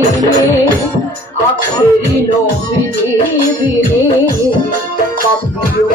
দিলে আখেরি নবী দিলে পাপিও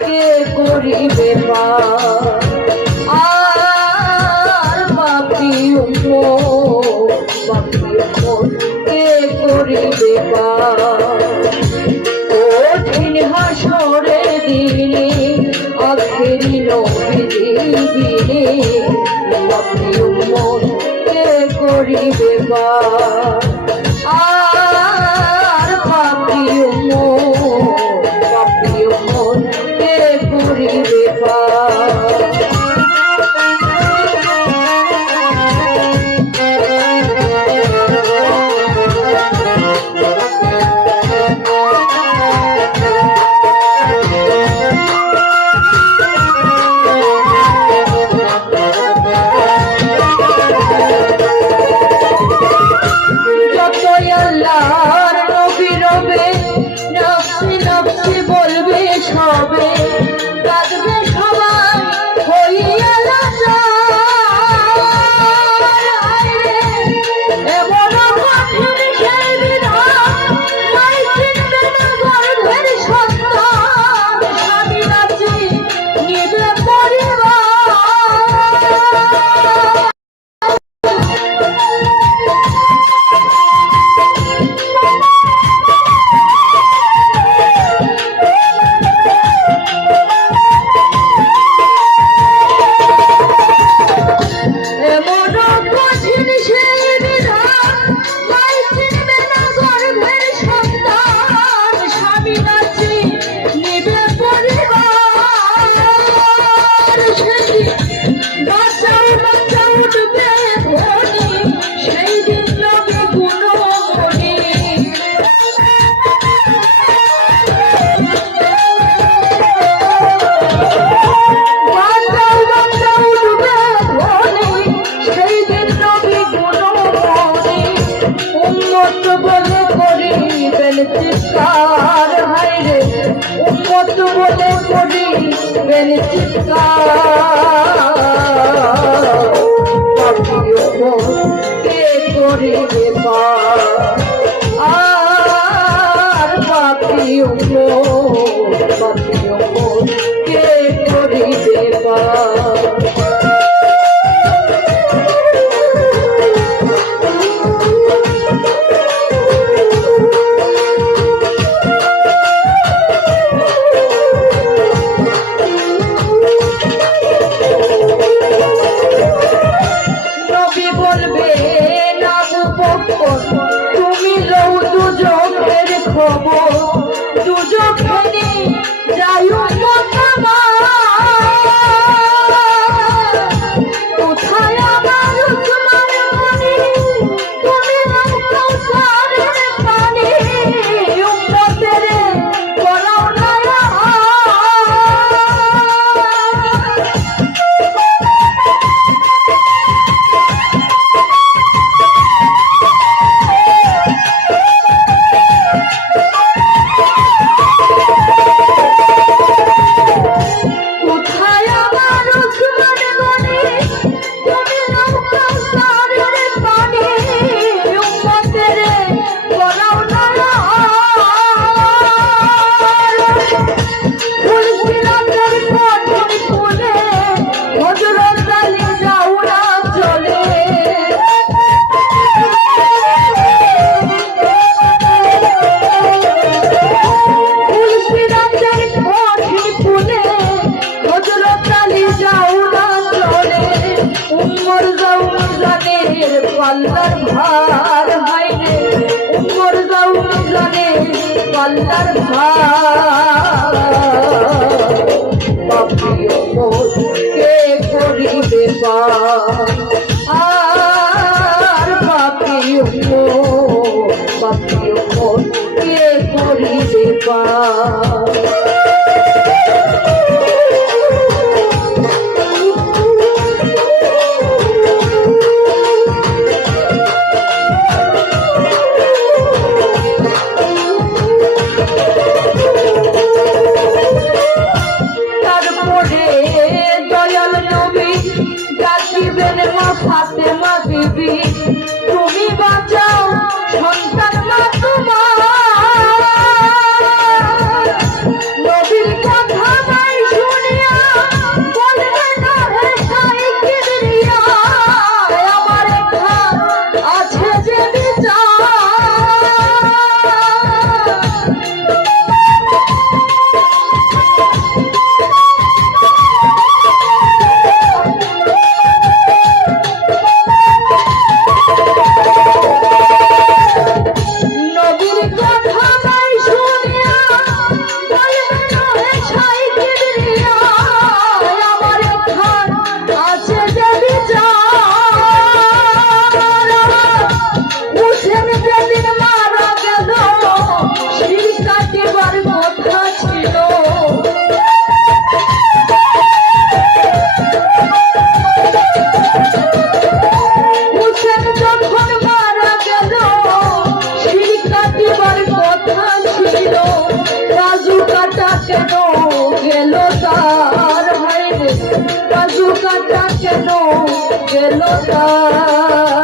কে করিবে পা আর পাপিও পাপিও কে করিবে পা কঠিন হাসরে দিলে আখেরি নবী দিলে পাপিও মন করিবে বা? 一个。বাবা। পাল্লার ভার হাইরে, উপর যাও জানে পাল্লার ভার। বাপিও মোদকে করিবে আর বাপিও বাপিও মোদকে করিবে পা